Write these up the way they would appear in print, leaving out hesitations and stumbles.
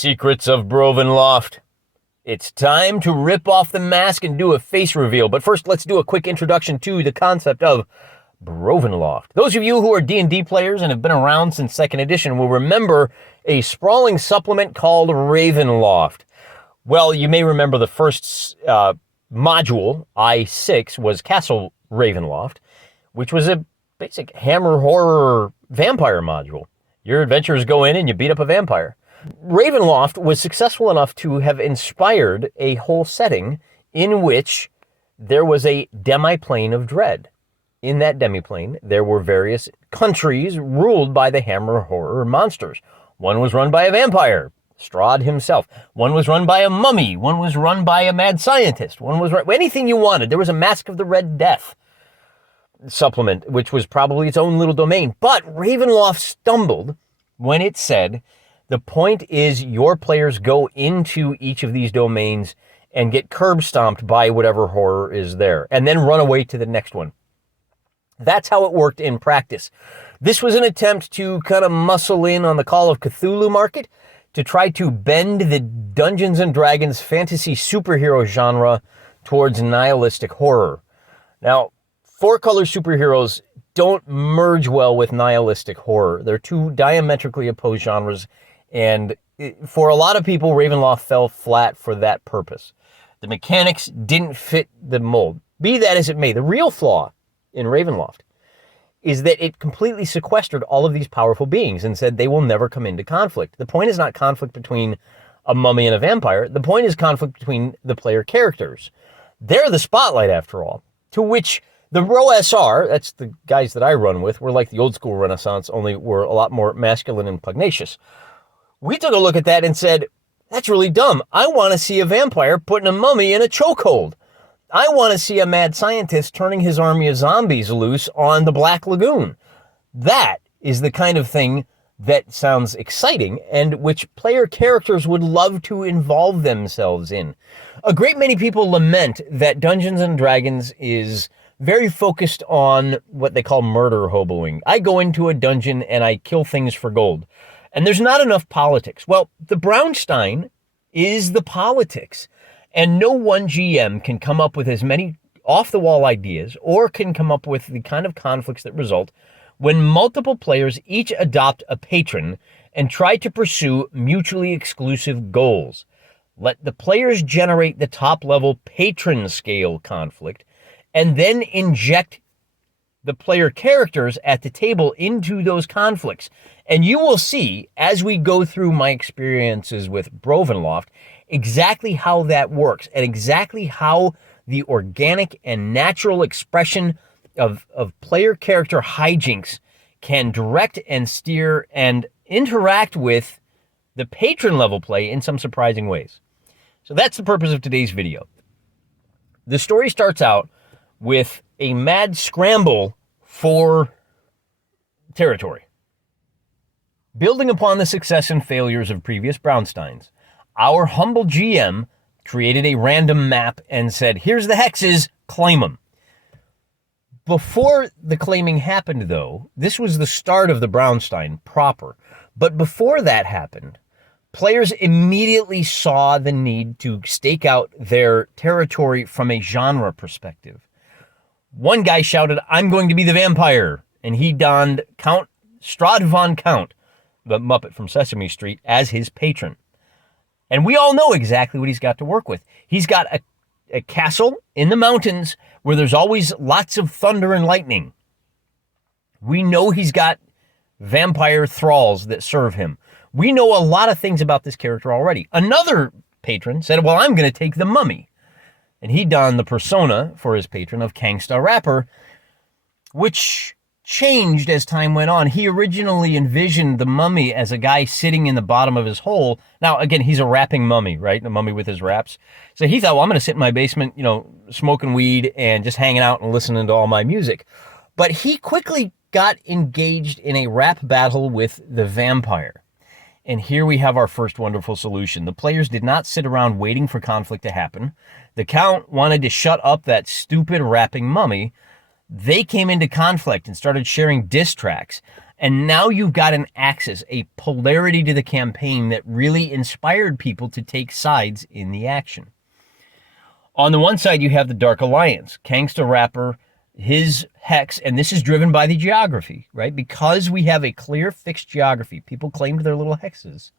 Secrets of Brovenloft. It's time to rip off the mask and do a face reveal. But first, let's do a quick introduction to the concept of Brovenloft. Those of you who are D&D players and have been around since 2nd edition will remember a sprawling supplement called Ravenloft. Well, you may remember the first module, I-6, was Castle Ravenloft, which was a basic hammer horror vampire module. Your adventurers go in and you beat up a vampire. Ravenloft was successful enough to have inspired a whole setting in which there was a demi-plane of dread. In that demi-plane, there were various countries ruled by the hammer horror monsters. One was run by a vampire, Strahd himself. One was run by a mummy. One was run by a mad scientist. One was anything you wanted. There was a Mask of the Red Death supplement, which was probably its own little domain. But Ravenloft stumbled when it said, the point is your players go into each of these domains and get curb stomped by whatever horror is there, and then run away to the next one. That's how it worked in practice. This was an attempt to kind of muscle in on the Call of Cthulhu market to try to bend the Dungeons & Dragons fantasy superhero genre towards nihilistic horror. Now, four-color superheroes don't merge well with nihilistic horror. They're two diametrically opposed genres, and for a lot of people, Ravenloft fell flat for that purpose. The mechanics didn't fit the mold. Be that as it may, the real flaw in Ravenloft is that it completely sequestered all of these powerful beings and said they will never come into conflict. The point is not conflict between a mummy and a vampire. The point is conflict between the player characters. They're the spotlight, after all, to which the ROSR, that's the guys that I run with, we're like the old school Renaissance, only we're a lot more masculine and pugnacious. We took a look at that and said, that's really dumb. I want to see a vampire putting a mummy in a chokehold. I want to see a mad scientist turning his army of zombies loose on the Black Lagoon. That is the kind of thing that sounds exciting and which player characters would love to involve themselves in. A great many people lament that Dungeons & Dragons is very focused on what they call murder hoboing. I go into a dungeon and I kill things for gold. And there's not enough politics. Well, the Brownstein is the politics. And no one GM can come up with as many off-the-wall ideas or can come up with the kind of conflicts that result when multiple players each adopt a patron and try to pursue mutually exclusive goals. Let the players generate the top-level patron scale conflict and then inject the player characters at the table into those conflicts. And you will see, as we go through my experiences with Brovenloft, exactly how that works and exactly how the organic and natural expression of player character hijinks can direct and steer and interact with the patron level play in some surprising ways. So that's the purpose of today's video. The story starts out with a mad scramble for territory. Building upon the success and failures of previous Brownsteins, our humble GM created a random map and said, here's the hexes, claim them. Before the claiming happened, though, this was the start of the Brownstein proper. But before that happened, players immediately saw the need to stake out their territory from a genre perspective. One guy shouted, I'm going to be the vampire, and he donned Count Strahd von Count, the Muppet from Sesame Street, as his patron. And we all know exactly what he's got to work with. He's got a castle in the mountains where there's always lots of thunder and lightning. We know he's got vampire thralls that serve him. We know a lot of things about this character already. Another patron said, well, I'm going to take the mummy. And he donned the persona for his patron of Kangsta Rapper, which changed as time went on. He originally envisioned the mummy as a guy sitting in the bottom of his hole. Now, again, he's a rapping mummy, right? A mummy with his raps. So he thought, well, I'm going to sit in my basement, smoking weed and just hanging out and listening to all my music. But he quickly got engaged in a rap battle with the vampire. And here we have our first wonderful solution. The players did not sit around waiting for conflict to happen. The Count wanted to shut up that stupid rapping mummy. They came into conflict and started sharing diss tracks. And now you've got an axis, a polarity to the campaign that really inspired people to take sides in the action. On the one side, you have the Dark Alliance, Kangsta Rapper, his hex, and this is driven by the geography, right? Because we have a clear fixed geography, people claimed their little hexes.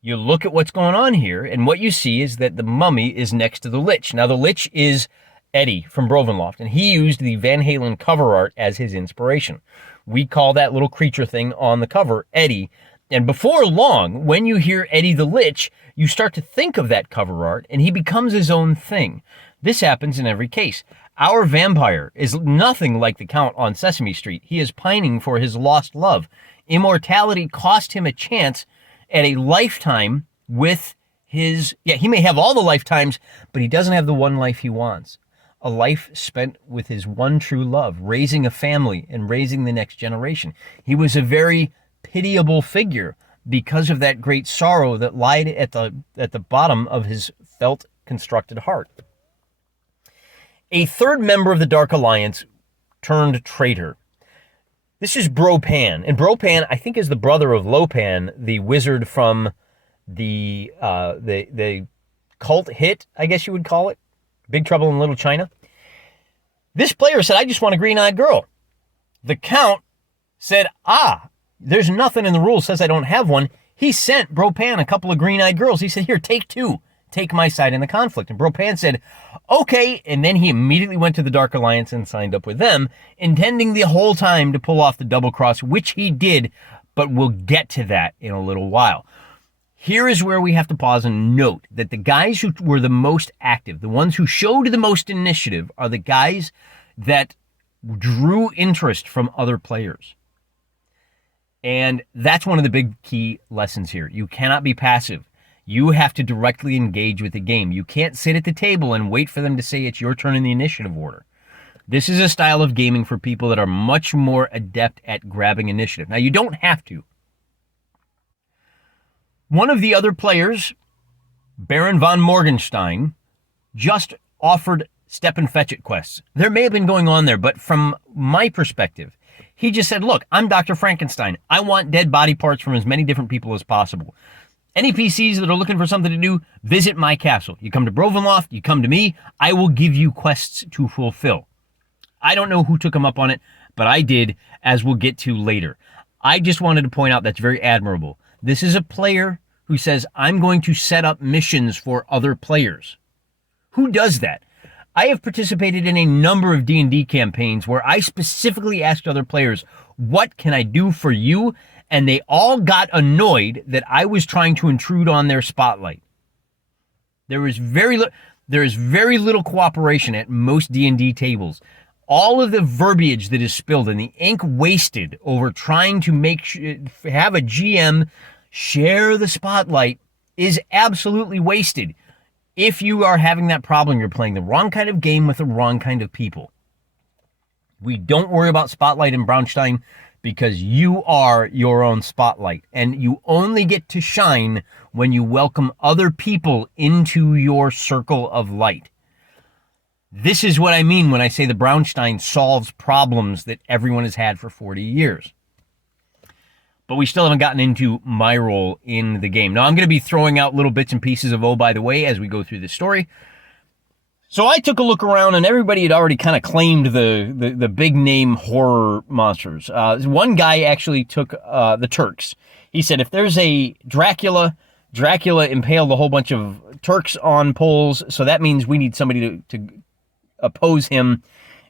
You look at what's going on here, and what you see is that the mummy is next to the Lich. Now, the Lich is Eddie from Brovenloft, and he used the Van Halen cover art as his inspiration. We call that little creature thing on the cover Eddie. And before long, when you hear Eddie the Lich, you start to think of that cover art, and he becomes his own thing. This happens in every case. Our vampire is nothing like the Count on Sesame Street. He is pining for his lost love. Immortality cost him a chance at a lifetime with his... Yeah, he may have all the lifetimes, but he doesn't have the one life he wants. A life spent with his one true love, raising a family and raising the next generation. He was a very pitiable figure because of that great sorrow that lied at the bottom of his felt constructed heart. A third member of the Dark Alliance turned traitor. This is Bropan, and Bropan, I think, is the brother of Lopan, the wizard from the cult hit, I guess you would call it, Big Trouble in Little China. This player said, I just want a green-eyed girl. The Count said, there's nothing in the rules says I don't have one. He sent Bropan a couple of green-eyed girls. He said, here, take two. Take my side in the conflict. And Bropan said, okay. And then he immediately went to the Dark Alliance and signed up with them, intending the whole time to pull off the double cross, which he did, but we'll get to that in a little while. Here is where we have to pause and note that the guys who were the most active, the ones who showed the most initiative, are the guys that drew interest from other players. And that's one of the big key lessons here. You cannot be passive. You have to directly engage with the game. You can't sit at the table and wait for them to say it's your turn in the initiative order. This is a style of gaming for people that are much more adept at grabbing initiative. Now, you don't have to. One of the other players, Baron von Morgenstein, just offered step and fetch it quests. There may have been going on there, but from my perspective, he just said, look, I'm Dr. Frankenstein. I want dead body parts from as many different people as possible. Any PCs that are looking for something to do, visit my castle. You come to Brovenloft, you come to me, I will give you quests to fulfill. I don't know who took him up on it, but I did, as we'll get to later. I just wanted to point out that's very admirable. This is a player who says, I'm going to set up missions for other players. Who does that? I have participated in a number of D&D campaigns where I specifically asked other players, what can I do for you? And they all got annoyed that I was trying to intrude on their spotlight. There is very little cooperation at most D&D tables. All of the verbiage that is spilled and the ink wasted over trying to have a GM share the spotlight is absolutely wasted. If you are having that problem, you're playing the wrong kind of game with the wrong kind of people. We don't worry about spotlight in Braunstein because you are your own spotlight, and you only get to shine when you welcome other people into your circle of light. This is what I mean when I say the Braunstein solves problems that everyone has had for 40 years. But we still haven't gotten into my role in the game. Now, I'm going to be throwing out little bits and pieces of oh, by the way, as we go through this story. So I took a look around, and everybody had already kind of claimed the big name horror monsters. One guy actually took the Turks. He said, if there's a Dracula impaled a whole bunch of Turks on poles, so that means we need somebody to oppose him.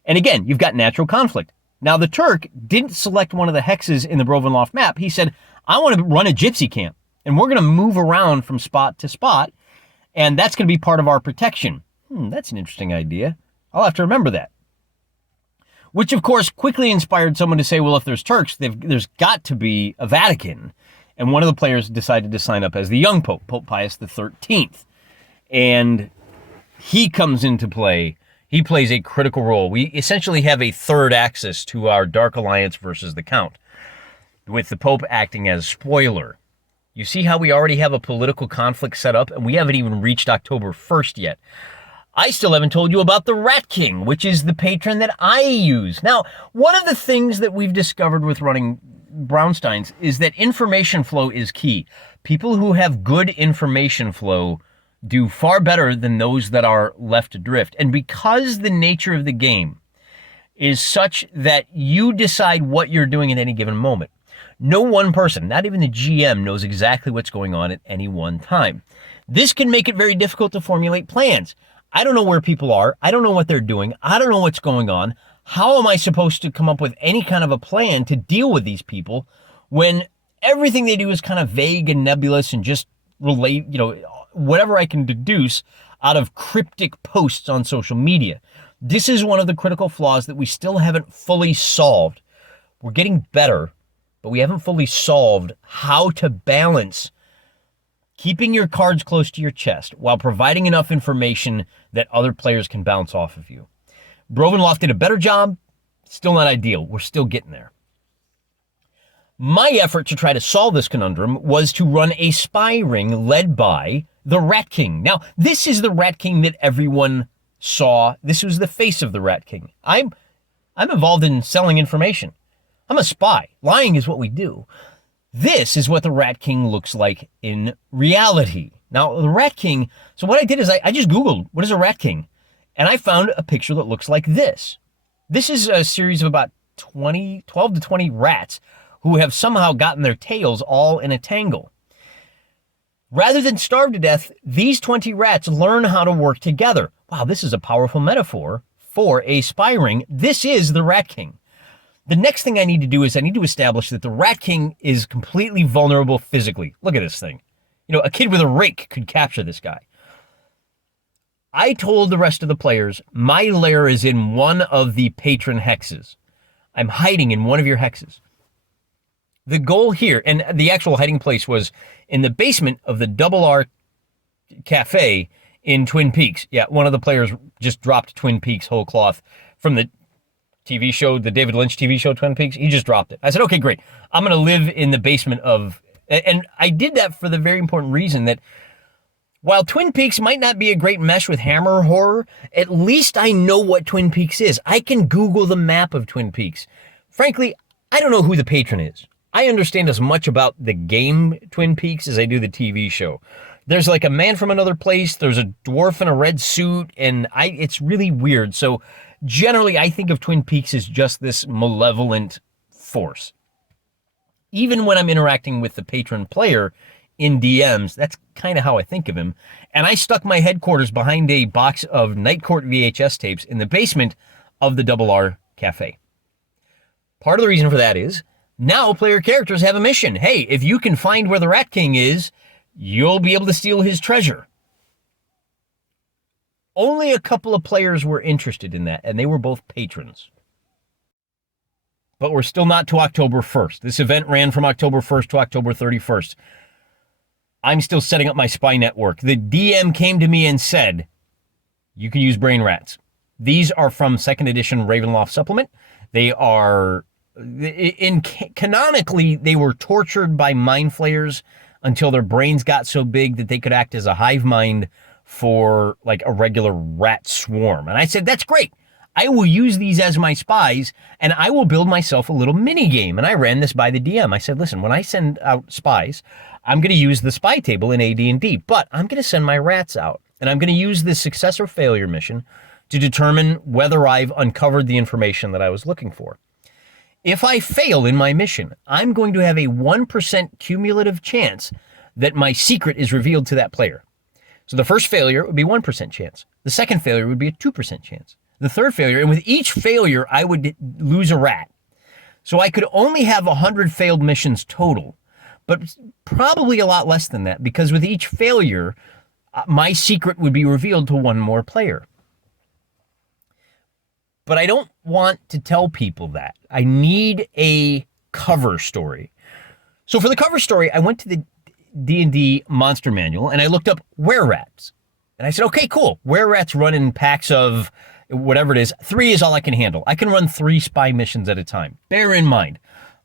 And again, you've got natural conflict. Now, the Turk didn't select one of the hexes in the Brovenloft map. He said, I want to run a gypsy camp, and we're going to move around from spot to spot, and that's going to be part of our protection. That's an interesting idea. I'll have to remember that. Which, of course, quickly inspired someone to say, well, if there's Turks, there's got to be a Vatican. And one of the players decided to sign up as the young Pope, Pope Pius XIII. And he comes into play. He plays a critical role. We essentially have a third axis to our Dark Alliance versus the Count, with the Pope acting as spoiler. You see how we already have a political conflict set up, and we haven't even reached October 1st yet. I still haven't told you about the Rat King, which is the patron that I use. Now, one of the things that we've discovered with running Brownsteins is that information flow is key. People who have good information flow do far better than those that are left adrift. And because the nature of the game is such that you decide what you're doing at any given moment, no one person, not even the GM, knows exactly what's going on at any one time. This can make it very difficult to formulate plans. I don't know where people are. I don't know what they're doing. I don't know what's going on. How am I supposed to come up with any kind of a plan to deal with these people when everything they do is kind of vague and nebulous and just relate, whatever I can deduce out of cryptic posts on social media? This is one of the critical flaws that we still haven't fully solved. We're getting better, but we haven't fully solved how to balance keeping your cards close to your chest while providing enough information that other players can bounce off of you. Brovenloft did a better job. Still not ideal. We're still getting there. My effort to try to solve this conundrum was to run a spy ring led by the Rat King. Now, this is the Rat King that everyone saw. This was the face of the Rat King. I'm involved in selling information. I'm a spy. Lying is what we do. This is what the Rat King looks like in reality. Now, the Rat King, so what I did is I just Googled, what is a Rat King? And I found a picture that looks like this. This is a series of about 12 to 20 rats who have somehow gotten their tails all in a tangle. Rather than starve to death, these 20 rats learn how to work together. Wow, this is a powerful metaphor for a spy ring. This is the Rat King. The next thing I need to do is I need to establish that the Rat King is completely vulnerable physically. Look at this thing. A kid with a rake could capture this guy. I told the rest of the players, my lair is in one of the patron hexes. I'm hiding in one of your hexes. The goal here, and the actual hiding place was in the basement of the Double R Cafe in Twin Peaks. Yeah, one of the players just dropped Twin Peaks whole cloth from the TV show, the David Lynch TV show, Twin Peaks. He just dropped it. I said, okay, great. I'm going to live in the basement of, and I did that for the very important reason that while Twin Peaks might not be a great mesh with Hammer horror, at least I know what Twin Peaks is. I can Google the map of Twin Peaks. Frankly, I don't know who the patron is. I understand as much about the game Twin Peaks as I do the TV show. There's like a man from another place, there's a dwarf in a red suit, and it's really weird. So generally, I think of Twin Peaks as just this malevolent force. Even when I'm interacting with the patron player in DMs, that's kind of how I think of him. And I stuck my headquarters behind a box of Night Court VHS tapes in the basement of the Double R Cafe. Part of the reason for that is now player characters have a mission. Hey, if you can find where the Rat King is, you'll be able to steal his treasure. Only a couple of players were interested in that, and they were both patrons. But we're still not to October 1st. This event ran from October 1st to October 31st. I'm still setting up my spy network. The DM came to me and said, you can use brain rats. These are from 2nd edition Brovenloft supplement. They are, canonically, they were tortured by mind flayers until their brains got so big that they could act as a hive mind for like a regular rat swarm. And I said, that's great. I will use these as my spies, and I will build myself a little mini game. And I ran this by the DM. I said, listen, when I send out spies, I'm going to use the spy table in AD&D, but I'm going to send my rats out, and I'm going to use this success or failure mission to determine whether I've uncovered the information that I was looking for. If I fail in my mission, I'm going to have a 1% cumulative chance that my secret is revealed to that player. So the first failure would be 1% chance. The second failure would be a 2% chance. The third failure, and with each failure, I would lose a rat. So I could only have 100 failed missions total, but probably a lot less than that, because with each failure, my secret would be revealed to one more player. But I don't want to tell people that. I need a cover story. So for the cover story, I went to the D&D monster manual and I looked up were-rats. And I said, okay, cool. Were-rats run in packs of whatever it is. 3 is all I can handle. I can run 3 spy missions at a time. Bear in mind,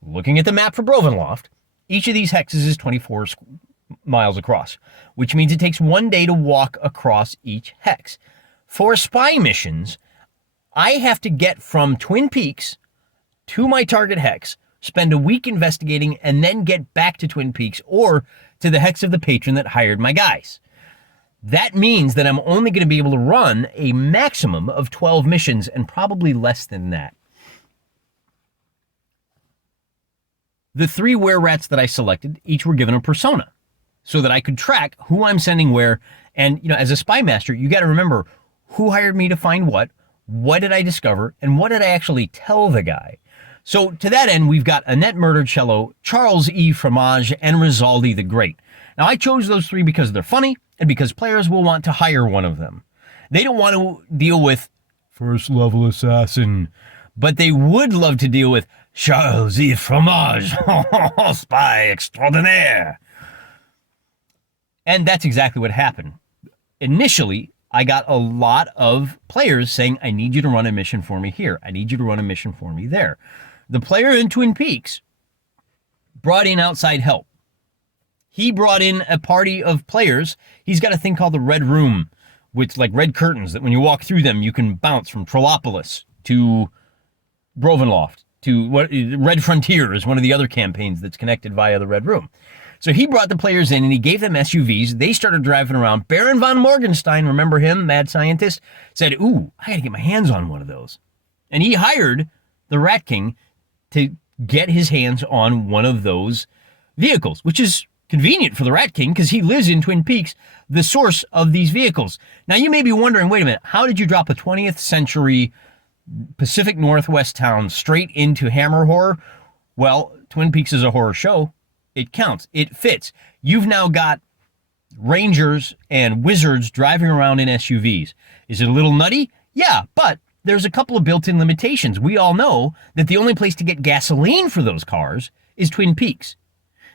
looking at the map for Brovenloft, each of these hexes is 24 miles across, which means it takes 1 day to walk across each hex. For spy missions, I have to get from Twin Peaks to my target hex, spend a week investigating, and then get back to Twin Peaks or to the hex of the patron that hired my guys. That means that I'm only going to be able to run a maximum of 12 missions and probably less than that. The 3 were-rats that I selected, each were given a persona so that I could track who I'm sending where. And, as a spy master, you got to remember who hired me to find what did I discover, and what did I actually tell the guy. So to that end, we've got Annette Murdercello, Charles E. Fromage, and Rizaldi the Great. Now, I chose those 3 because they're funny and because players will want to hire one of them. They don't want to deal with first-level assassin, but they would love to deal with Charles E. Fromage, spy extraordinaire. And that's exactly what happened. Initially, I got a lot of players saying, I need you to run a mission for me here. I need you to run a mission for me there. The player in Twin Peaks brought in outside help. He brought in a party of players. He's got a thing called the Red Room, with like red curtains that when you walk through them, you can bounce from Trollopolis to Brovenloft to what Red Frontier is one of the other campaigns that's connected via the Red Room. So he brought the players in and he gave them SUVs. They started driving around. Baron von Morgenstein, remember him, mad scientist, said, ooh, I got to get my hands on one of those. And he hired the Rat King to get his hands on one of those vehicles, which is convenient for the Rat King because he lives in Twin Peaks, the source of these vehicles. Now, you may be wondering, wait a minute, how did you drop a 20th century Pacific Northwest town straight into Hammer horror? Well, Twin Peaks is a horror show. It counts. It fits. You've now got rangers and wizards driving around in SUVs. Is it a little nutty? Yeah, but there's a couple of built-in limitations. We all know that the only place to get gasoline for those cars is Twin Peaks.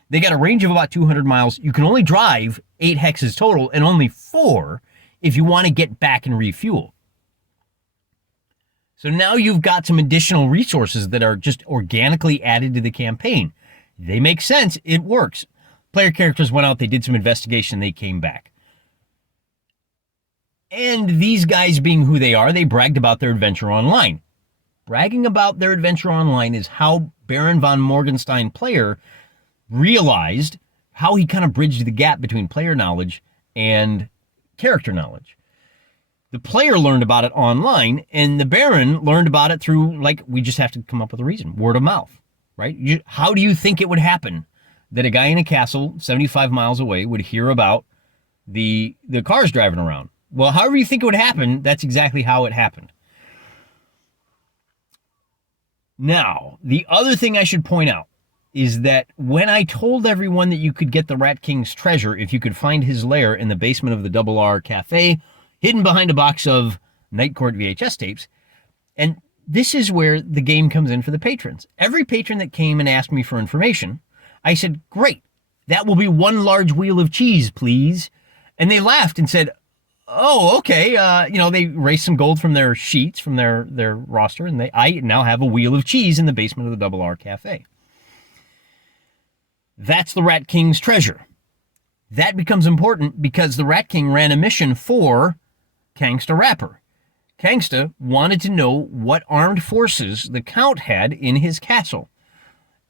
They got a range of about 200 miles. You can only drive 8 hexes total and only 4 if you want to get back and refuel. So now you've got some additional resources that are just organically added to the campaign. They make sense. It works. Player characters went out. They did some investigation. They came back. And these guys being who they are, they bragged about their adventure online. Bragging about their adventure online is how Baron von Morgenstein player realized how he kind of bridged the gap between player knowledge and character knowledge. The player learned about it online, and the Baron learned about it through, we just have to come up with a reason, word of mouth. Right? How do you think it would happen that a guy in a castle 75 miles away would hear about the cars driving around? Well, however you think it would happen, that's exactly how it happened. Now, the other thing I should point out is that when I told everyone that you could get the Rat King's treasure if you could find his lair in the basement of the Double R Cafe, hidden behind a box of Night Court VHS tapes, and this is where the game comes in for the patrons. Every patron that came and asked me for information, I said, great, that will be 1 large wheel of cheese, please. And they laughed and said, oh, okay. They erased some gold from their sheets, from their roster, and I now have a wheel of cheese in the basement of the Double R Cafe. That's the Rat King's treasure. That becomes important because the Rat King ran a mission for Gangsta Rapper. Gangsta wanted to know what armed forces the Count had in his castle.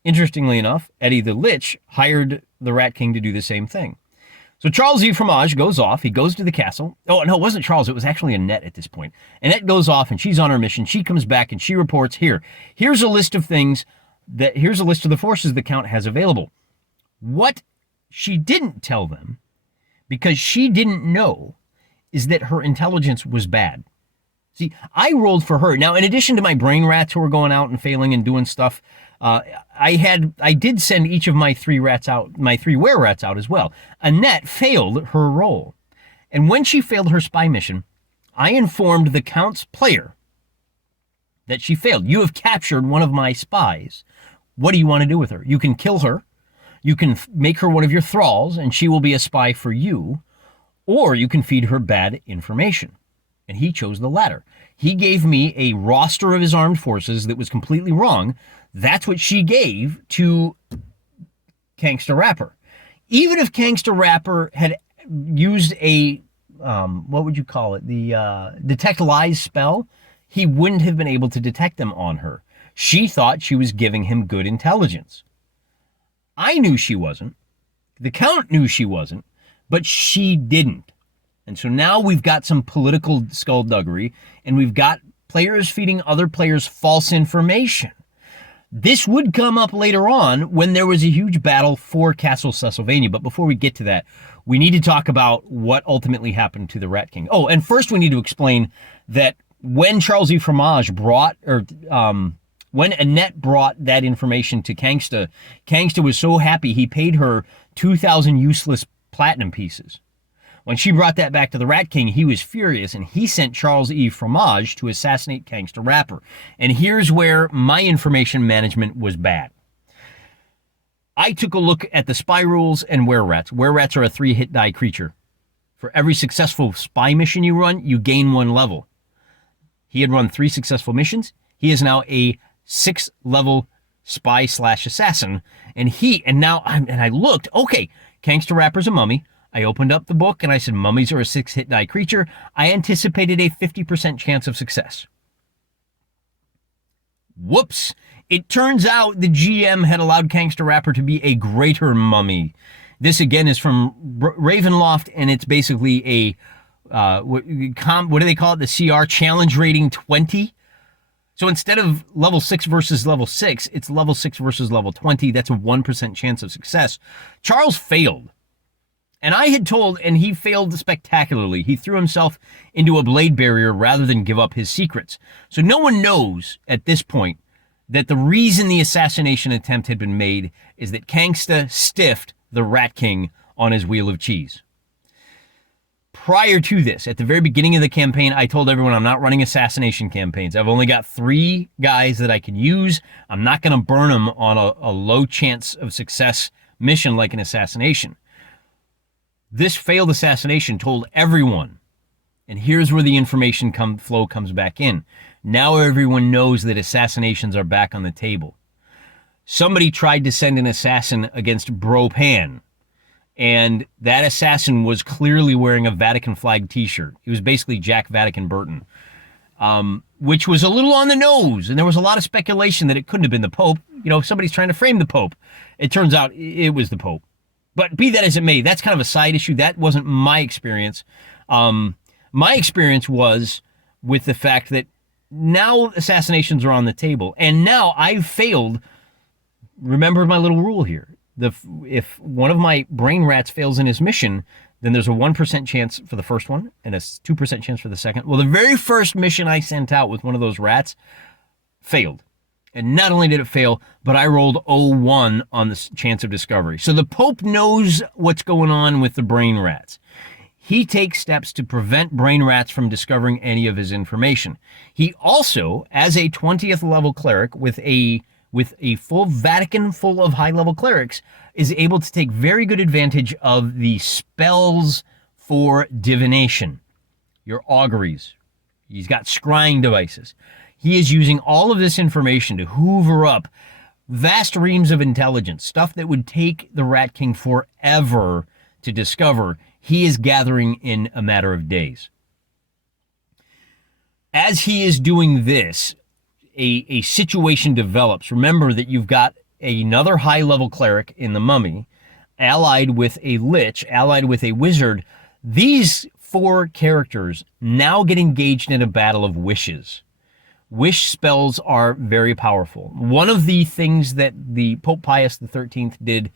Interestingly enough, Eddie the Lich hired the Rat King to do the same thing. So Charles E. Fromage goes off. He goes to the castle. Oh, no, it wasn't Charles. It was actually Annette at this point. Annette goes off, and she's on her mission. She comes back, and she reports, here's a list of things, here's a list of the forces the Count has available. What she didn't tell them, because she didn't know, is that her intelligence was bad. See, I rolled for her. Now, in addition to my brain rats who were going out and failing and doing stuff, I did send each of my 3 rats out, my 3 were-rats out as well. Annette failed her role. And when she failed her spy mission, I informed the Count's player that she failed. You have captured one of my spies. What do you want to do with her? You can kill her. You can make her one of your thralls, and she will be a spy for you. Or you can feed her bad information. And he chose the latter. He gave me a roster of his armed forces that was completely wrong. That's what she gave to Gangsta Rapper. Even if Gangsta Rapper had used a what would you call it? The detect lies spell. He wouldn't have been able to detect them on her. She thought she was giving him good intelligence. I knew she wasn't. The Count knew she wasn't, but she didn't. And so now we've got some political skullduggery, and we've got players feeding other players false information. This would come up later on when there was a huge battle for Castle Cecilvania. But before we get to that, we need to talk about what ultimately happened to the Rat King. Oh, and first we need to explain that when Charles E. Fromage when Annette brought that information to Kangsta, Kangsta was so happy he paid her 2,000 useless platinum pieces. When she brought that back to the Rat King, he was furious, and he sent Charles E. Fromage to assassinate Kangsta Rapper. And here's where my information management was bad. I took a look at the spy rules and were-rats. Were-rats are a 3-hit die creature. For every successful spy mission you run, you gain 1 level. He had run 3 successful missions. He is now a 6th-level spy/assassin. And I looked, okay, Kangsta Rapper's a mummy. I opened up the book and I said, mummies are a 6-hit die creature. I anticipated a 50% chance of success. Whoops. It turns out the GM had allowed Kangsta Rapper to be a greater mummy. This again is from Brovenloft, and it's basically a, what do they call it? The CR challenge rating 20. So instead of level 6 versus level 6, it's level 6 versus level 20. That's a 1% chance of success. Charles failed. And I had told, and he failed spectacularly. He threw himself into a blade barrier rather than give up his secrets. So no one knows at this point that the reason the assassination attempt had been made is that Kangsta stiffed the Rat King on his wheel of cheese. Prior to this, at the very beginning of the campaign, I told everyone I'm not running assassination campaigns. I've only got 3 guys that I can use. I'm not going to burn them on a low chance of success mission like an assassination. This failed assassination told everyone, and here's where the information flow comes back in. Now everyone knows that assassinations are back on the table. Somebody tried to send an assassin against Bropan, and that assassin was clearly wearing a Vatican flag t-shirt. He was basically Jack Vatican Burton, which was a little on the nose, and there was a lot of speculation that it couldn't have been the Pope. You know, somebody's trying to frame the Pope. It turns out it was the Pope. But be that as it may, that's kind of a side issue. That wasn't my experience. My experience was with the fact that now assassinations are on the table. And now I've failed. Remember my little rule here. If one of my brain rats fails in his mission, then there's a 1% chance for the first one and a 2% chance for the second. Well, the very first mission I sent out with one of those rats failed. And not only did it fail, but I rolled 0-1 on the chance of discovery. So the Pope knows what's going on with the brain rats. He takes steps to prevent brain rats from discovering any of his information. He also, as a 20th level cleric with a full Vatican full of high-level clerics, is able to take very good advantage of the spells for divination. Your auguries. He's got scrying devices. He is using all of this information to hoover up vast reams of intelligence, stuff that would take the Rat King forever to discover. He is gathering in a matter of days. As he is doing this, a situation develops. Remember that you've got another high-level cleric in the mummy, allied with a lich, allied with a wizard. These 4 characters now get engaged in a battle of wishes. Wish spells are very powerful. One of the things that the Pope Pius XIII did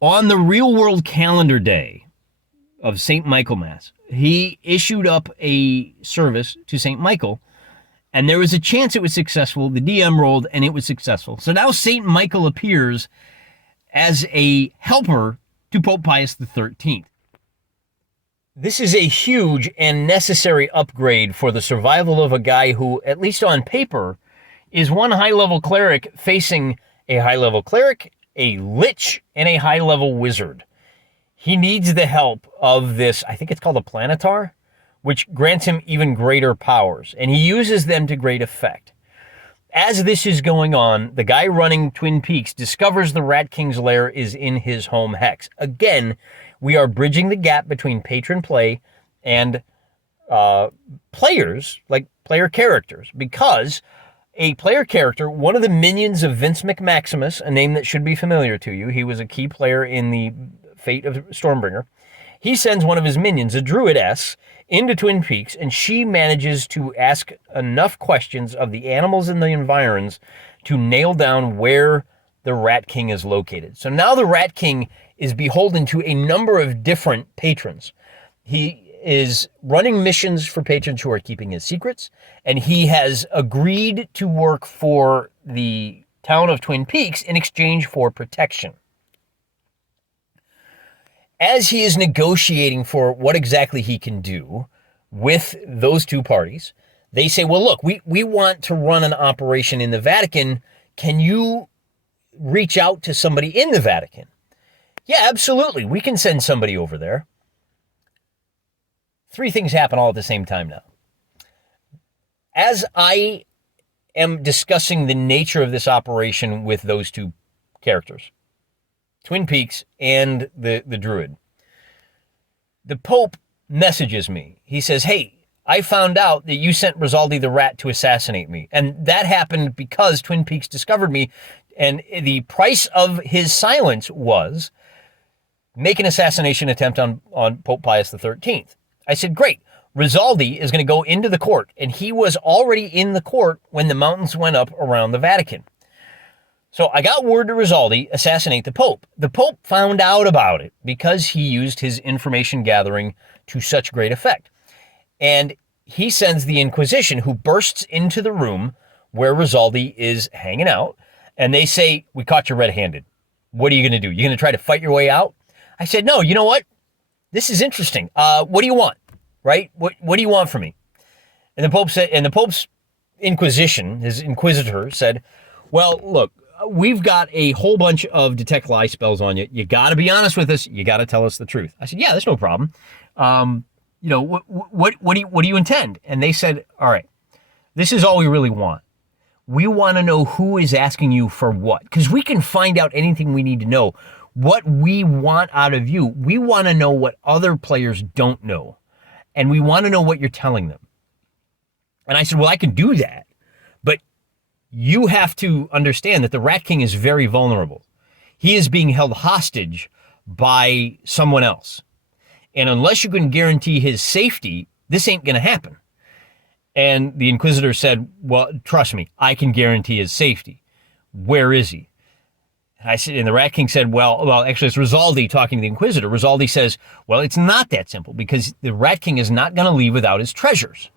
on the real-world calendar day of St. Michaelmas, he issued up a service to St. Michael, and there was a chance it was successful. The DM rolled, and it was successful. So now St. Michael appears as a helper to Pope Pius XIII. This is a huge and necessary upgrade for the survival of a guy who, at least on paper, is one high-level cleric facing a high-level cleric, a lich, and a high-level wizard. He needs the help of this, I think it's called a planetar, which grants him even greater powers, and he uses them to great effect. As this is going on, the guy running Twin Peaks discovers the Rat King's lair is in his home hex. Again, we are bridging the gap between patron play and players, like player characters, because a player character, one of the minions of Vince McMaximus, a name that should be familiar to you, he was a key player in the Fate of Stormbringer. He sends one of his minions, a druidess, into Twin Peaks, and she manages to ask enough questions of the animals in the environs to nail down where the Rat King is located. So now the Rat King is beholden to a number of different patrons. He is running missions for patrons who are keeping his secrets, and he has agreed to work for the town of Twin Peaks in exchange for protection. As he is negotiating for what exactly he can do with those two parties, they say, well, look, we want to run an operation in the Vatican. Can you reach out to somebody in the Vatican? Yeah, absolutely. We can send somebody over there. Three things happen all at the same time now. As I am discussing the nature of this operation with those two characters, Twin Peaks and the Druid, the Pope messages me. He says, hey, I found out that you sent Rizaldi the Rat to assassinate me. And that happened because Twin Peaks discovered me, and the price of his silence was make an assassination attempt on Pope Pius XIII. I said, great. Rizaldi is going to go into the court, and he was already in the court when the mountains went up around the Vatican. So I got word to Rizaldi, assassinate the Pope. The Pope found out about it because he used his information gathering to such great effect. And he sends the Inquisition, who bursts into the room where Rizaldi is hanging out, and they say, we caught you red-handed. What are you going to do? You going to try to fight your way out? I said, no, you know what? This is interesting. What do you want? Right? What do you want from me? And the Pope said, and the Pope's Inquisition, his inquisitor, said, well, look, we've got a whole bunch of detect lie spells on you. You got to be honest with us. You got to tell us the truth. I said, yeah, that's no problem. What do you intend? And they said, all right, this is all we really want. We want to know who is asking you for what, because we can find out anything we need to know. What we want out of you, we want to know what other players don't know. And we want to know what you're telling them. And I said, well, I can do that. But you have to understand that the Rat King is very vulnerable. He is being held hostage by someone else. And unless you can guarantee his safety, this ain't going to happen. And the Inquisitor said, well, trust me, I can guarantee his safety. Where is he? I said, and the Rat King said, well, actually, it's Rizaldi talking to the Inquisitor. Rizaldi says, well, it's not that simple because the Rat King is not going to leave without his treasures.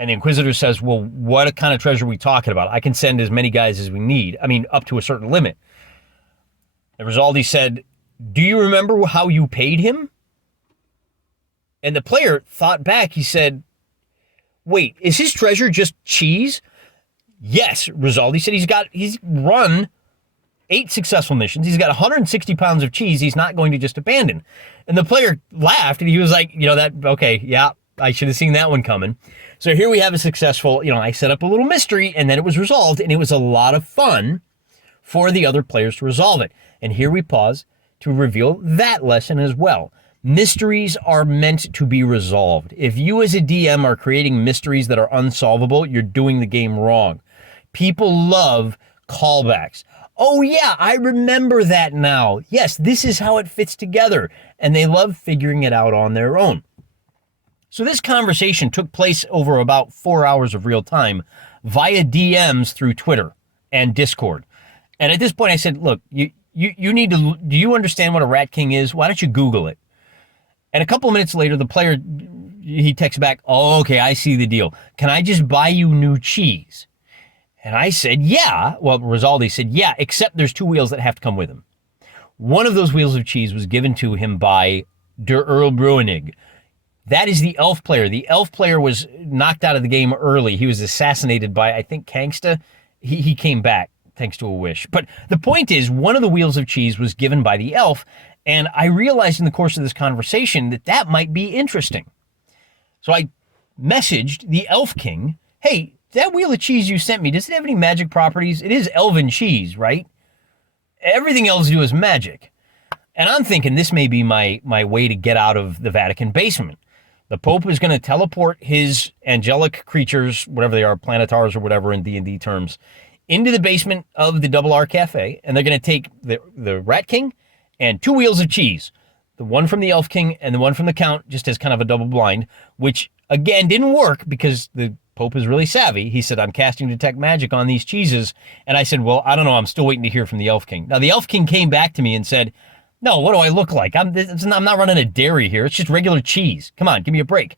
And the Inquisitor says, well, what kind of treasure are we talking about? I can send as many guys as we need. I mean, up to a certain limit. And Rizaldi said, do you remember how you paid him? And the player thought back. He said, wait, is his treasure just cheese? Yes, Rizaldi said he's run 8 successful missions. He's got 160 pounds of cheese he's not going to just abandon. And the player laughed, and he was like, okay, yeah, I should have seen that one coming. So here we have a successful, I set up a little mystery, and then it was resolved, and it was a lot of fun for the other players to resolve it. And here we pause to reveal that lesson as well. Mysteries are meant to be resolved. If you as a DM are creating mysteries that are unsolvable, you're doing the game wrong. People love callbacks. Oh yeah, I remember that now. Yes, this is how it fits together. And they love figuring it out on their own. So this conversation took place over about 4 hours of real time via DMs through Twitter and Discord. And at this point I said, look, you need to, do you understand what a Rat King is? Why don't you Google it? And a couple of minutes later, the player, he texts back, oh, okay, I see the deal. Can I just buy you new cheese? And I said, yeah. Well, Rizaldi said, yeah, except there's 2 wheels that have to come with him. One of those wheels of cheese was given to him by Der Earl Bruenig. That is the elf player. The elf player was knocked out of the game early. He was assassinated by, I think, Kangsta. He came back thanks to a wish. But the point is, one of the wheels of cheese was given by the elf, and I realized in the course of this conversation that that might be interesting. So I messaged the Elf King, hey, that wheel of cheese you sent me, does it have any magic properties? It is elven cheese, right? Everything else you do is magic. And I'm thinking this may be my way to get out of the Vatican basement. The Pope is going to teleport his angelic creatures, whatever they are, planetars or whatever in D&D terms, into the basement of the Double R Cafe, and they're going to take the Rat King and 2 wheels of cheese, the one from the Elf King and the one from the Count, just as kind of a double blind, which, again, didn't work because the Pope is really savvy. He said, I'm casting Detect Magic on these cheeses. And I said, well, I don't know. I'm still waiting to hear from the Elf King. Now, the Elf King came back to me and said, no, what do I look like? I'm not running a dairy here. It's just regular cheese. Come on, give me a break.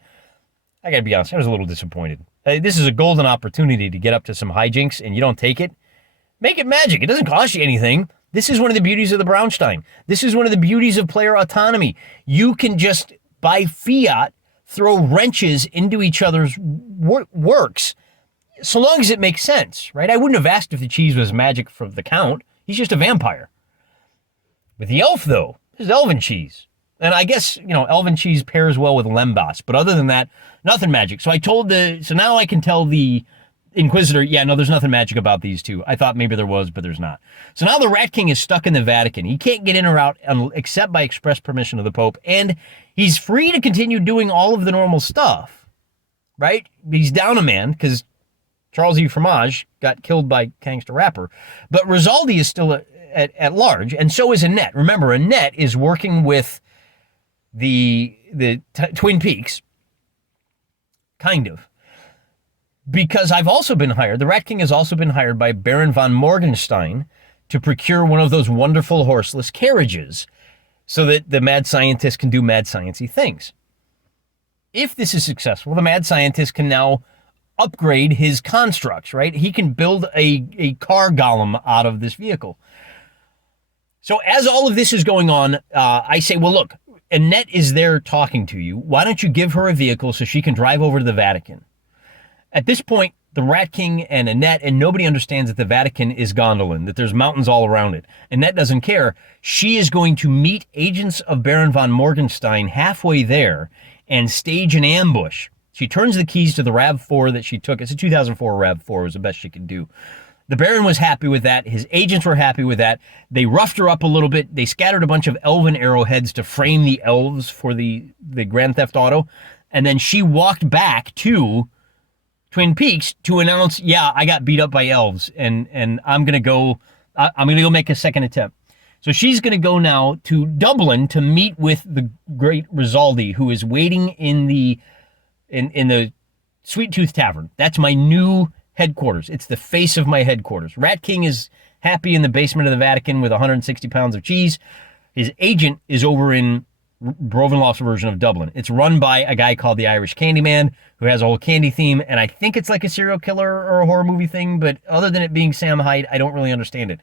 I got to be honest, I was a little disappointed. This is a golden opportunity to get up to some hijinks, and you don't take it. Make it magic. It doesn't cost you anything. This is one of the beauties of the Braunstein. This is one of the beauties of player autonomy. You can just, by fiat, throw wrenches into each other's works, so long as it makes sense, right? I wouldn't have asked if the cheese was magic for the Count. He's just a vampire. With the elf, though, this is elven cheese. And I guess, elven cheese pairs well with lembas. But other than that, nothing magic. So so now I can tell the Inquisitor, yeah, no, there's nothing magic about these two. I thought maybe there was, but there's not. So now the Rat King is stuck in the Vatican. He can't get in or out except by express permission of the Pope. And he's free to continue doing all of the normal stuff, right? He's down a man because Charles E. Fromage got killed by Gangster Rapper. But Rizaldi is still at large, and so is Annette. Remember, Annette is working with the Twin Peaks, kind of, because I've also been hired. The Rat King has also been hired by Baron von Morgenstein to procure one of those wonderful horseless carriages so that the mad scientist can do mad sciencey things. If this is successful, the mad scientist can now upgrade his constructs, right? He can build a car golem out of this vehicle. So as all of this is going on, I say, well, look, Annette is there talking to you. Why don't you give her a vehicle so she can drive over to the Vatican? At this point, the Rat King and Annette, and nobody understands that the Vatican is Gondolin, that there's mountains all around it. Annette doesn't care. She is going to meet agents of Baron von Morgenstein halfway there and stage an ambush. She turns the keys to the RAV4 that she took. It's a 2004 RAV4. It was the best she could do. The Baron was happy with that. His agents were happy with that. They roughed her up a little bit. They scattered a bunch of elven arrowheads to frame the elves for the Grand Theft Auto. And then she walked back to Twin Peaks to announce, yeah, I got beat up by elves, and I'm going to go make a second attempt. So she's going to go now to Dublin to meet with the great Rizaldi, who is waiting in the Sweet Tooth Tavern. That's my new headquarters. It's the face of my headquarters. Rat King is happy in the basement of the Vatican with 160 pounds of cheese. His agent is over in Brovenloft's version of Dublin. It's run by a guy called the Irish Candyman, who has a whole candy theme, and I think it's like a serial killer or a horror movie thing, but other than it being Sam Hyde, I don't really understand it.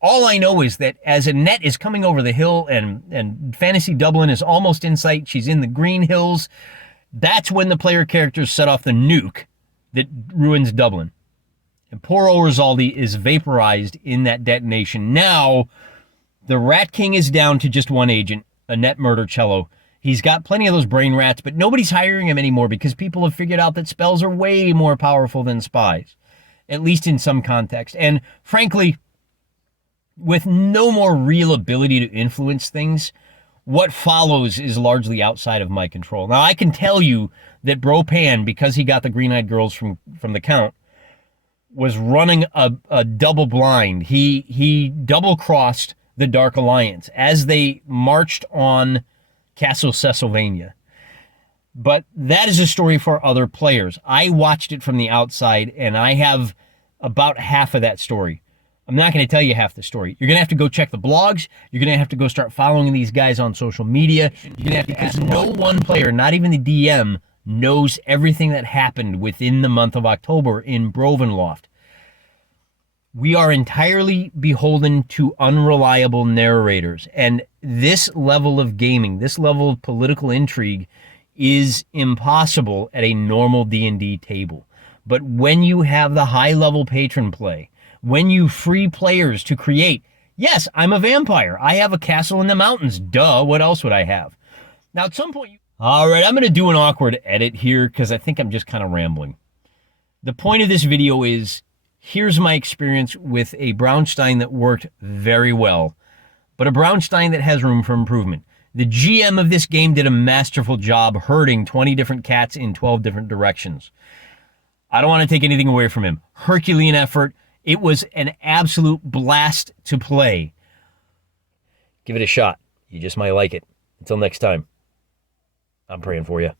All I know is that as Annette is coming over the hill and Fantasy Dublin is almost in sight, she's in the Green Hills, that's when the player characters set off the nuke that ruins Dublin. And poor old Rizaldi is vaporized in that detonation. Now, the Rat King is down to just one agent, Annette Murdercello. He's got plenty of those brain rats, but nobody's hiring him anymore because people have figured out that spells are way more powerful than spies, at least in some context. And frankly, with no more real ability to influence things, what follows is largely outside of my control. Now, I can tell you that Bro Pan, because he got the green-eyed girls from the Count, was running a double blind. He double-crossed the Dark Alliance as they marched on Castle Cecilvania. But that is a story for other players. I watched it from the outside, and I have about half of that story. I'm not going to tell you half the story. You're going to have to go check the blogs. You're going to have to go start following these guys on social media. You're going to have to, because no one player, not even the DM, knows everything that happened within the month of October in Brovenloft. We are entirely beholden to unreliable narrators. And this level of gaming, this level of political intrigue is impossible at a normal D&D table. But when you have the high-level patron play, when you free players to create, yes, I'm a vampire. I have a castle in the mountains. Duh, what else would I have? Now, at some point, all right, I'm going to do an awkward edit here because I think I'm just kind of rambling. The point of this video is, here's my experience with a Braunstein that worked very well, but a Braunstein that has room for improvement. The GM of this game did a masterful job herding 20 different cats in 12 different directions. I don't want to take anything away from him. Herculean effort. It was an absolute blast to play. Give it a shot. You just might like it. Until next time, I'm praying for you.